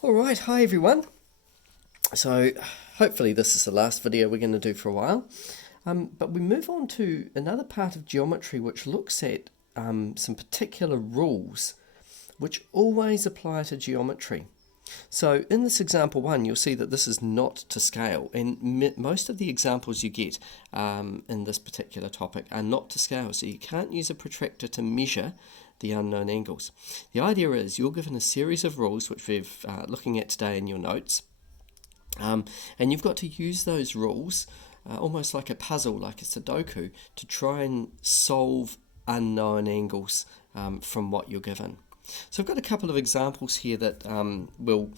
Alright, hi everyone. So hopefully this is the last video we're going to do for a while. But we move on to another part of geometry which looks at some particular rules which always apply to geometry. So in this example 1, you'll see that this is not to scale, and most of the examples you get in this particular topic are not to scale, so you can't use a protractor to measure the unknown angles. The idea is you're given a series of rules which we're looking at today in your notes, and you've got to use those rules almost like a puzzle, like a Sudoku, to try and solve unknown angles from what you're given. So I've got a couple of examples here that we'll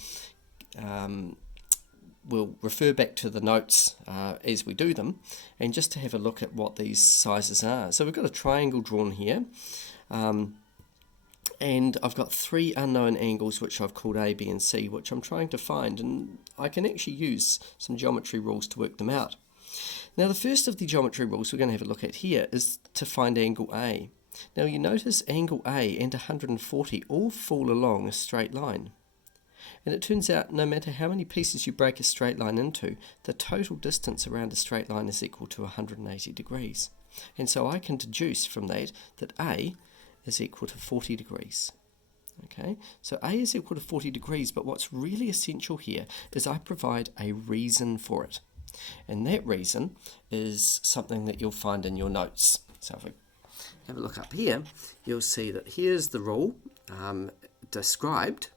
refer back to the notes as we do them, and just to have a look at what these sizes are. So we've got a triangle drawn here, and I've got three unknown angles which I've called A, B and C, which I'm trying to find, and I can actually use some geometry rules to work them out. Now the first of the geometry rules we're going to have a look at here is to find angle A. Now you notice angle A and 140 all fall along a straight line. And it turns out no matter how many pieces you break a straight line into, the total distance around a straight line is equal to 180 degrees. And so I can deduce from that that A is equal to 40 degrees. Okay, so A is equal to 40 degrees, but what's really essential here is I provide a reason for it. And that reason is something that you'll find in your notes. So if we have a look up here, you'll see that here's the rule described.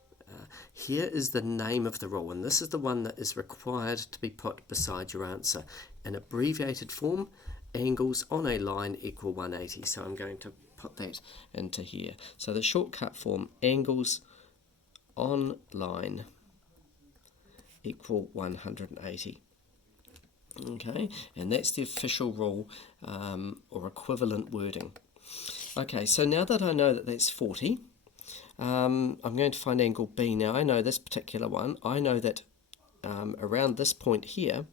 Here is the name of the rule, and this is the one that is required to be put beside your answer. In abbreviated form, angles on a line equal 180. So I'm going to put that into here. So the shortcut form, angles on line equal 180. Okay, and that's the official rule or equivalent wording. Okay, so now that I know that that's 40, I'm going to find angle B. Now I know this particular one. I know that around this point here,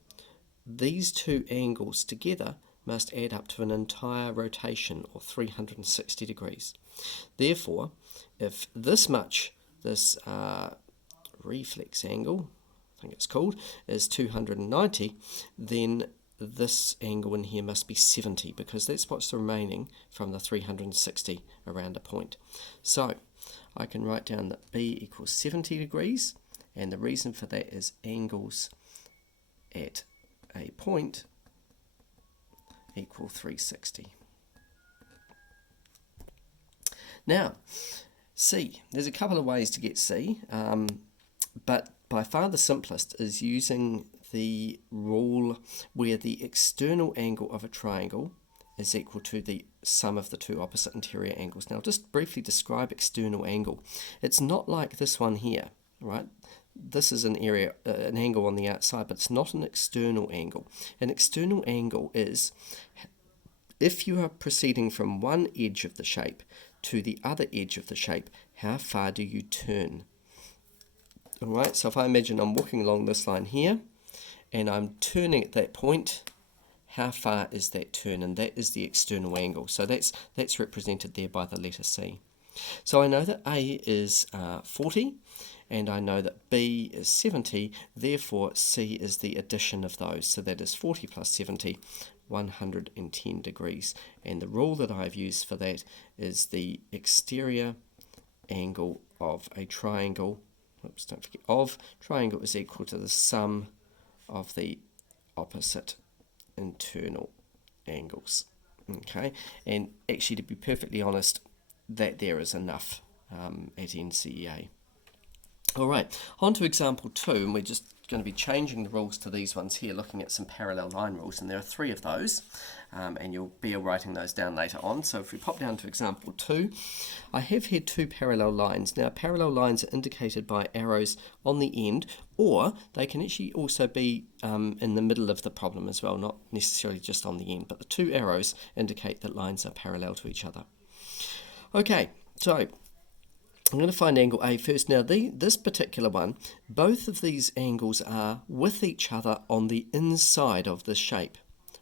these two angles together must add up to an entire rotation, or 360 degrees. Therefore, if this much, this reflex angle, I think it's called, is 290, then this angle in here must be 70, because that's what's remaining from the 360 around a point. So I can write down that B equals 70 degrees, and the reason for that is angles at a point equal 360. Now, C. There's a couple of ways to get C, but by far the simplest is using the rule where the external angle of a triangle is equal to the sum of the two opposite interior angles. Now, just briefly describe external angle. It's not like this one here, right? This is an angle on the outside, but it's not an external angle. An external angle is if you are proceeding from one edge of the shape to the other edge of the shape, how far do you turn? Alright, so if I imagine I'm walking along this line here, and I'm turning at that point, how far is that turn? And that is the external angle. So that's represented there by the letter C. So I know that A is 40, and I know that B is 70, therefore C is the addition of those. So that is 40 plus 70, 110 degrees. And the rule that I've used for that is the exterior angle of a triangle, oops, don't forget, of triangle is equal to the sum of the opposite internal angles. Okay, and actually, to be perfectly honest, that there is enough at NCEA. Alright, on to example 2, and we're just going to be changing the rules to these ones here, looking at some parallel line rules, and there are 3 of those, and you'll be writing those down later on. So if we pop down to example 2, I have here 2 parallel lines. Now parallel lines are indicated by arrows on the end, or they can actually also be in the middle of the problem as well, not necessarily just on the end, but the 2 arrows indicate that lines are parallel to each other. Okay, so I'm going to find angle A first. Now this particular one, both of these angles are with each other on the inside of the shape.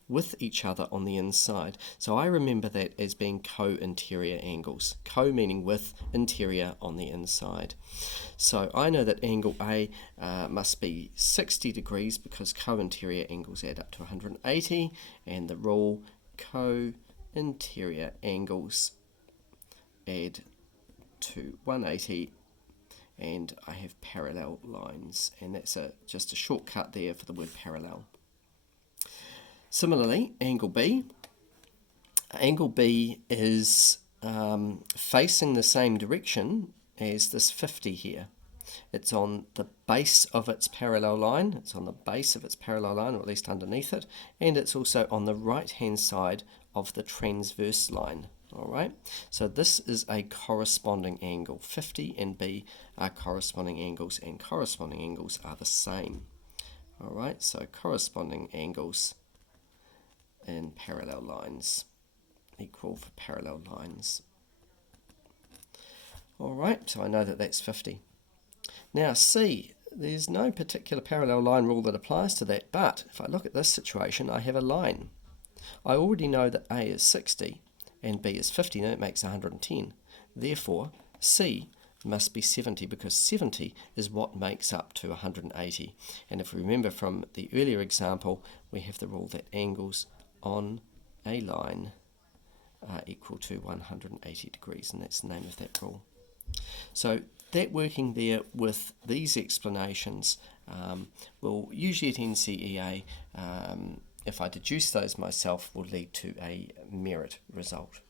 with each other on the inside. So I remember that as being co-interior angles. Co meaning with, interior on the inside. So I know that angle A must be 60 degrees because co-interior angles add up to 180, and the rule co-interior angles add to 180, and I have parallel lines, and that's just a shortcut there for the word parallel. Similarly, angle B. Angle B is facing the same direction as this 50 here. It's on the base of its parallel line, or at least underneath it, and it's also on the right hand side of the transverse line. Alright, so this is a corresponding angle. 50 and B are corresponding angles, and corresponding angles are the same. Alright, so corresponding angles in parallel lines equal for parallel lines. Alright, so I know that that's 50. Now C, there's no particular parallel line rule that applies to that, but if I look at this situation, I have a line. I already know that A is 60 and B is 50, and that makes 110. Therefore, C must be 70, because 70 is what makes up to 180. And if we remember from the earlier example, we have the rule that angles on a line are equal to 180 degrees, and that's the name of that rule. So that working there with these explanations will usually at NCEA, if I deduce those myself, will lead to a merit result.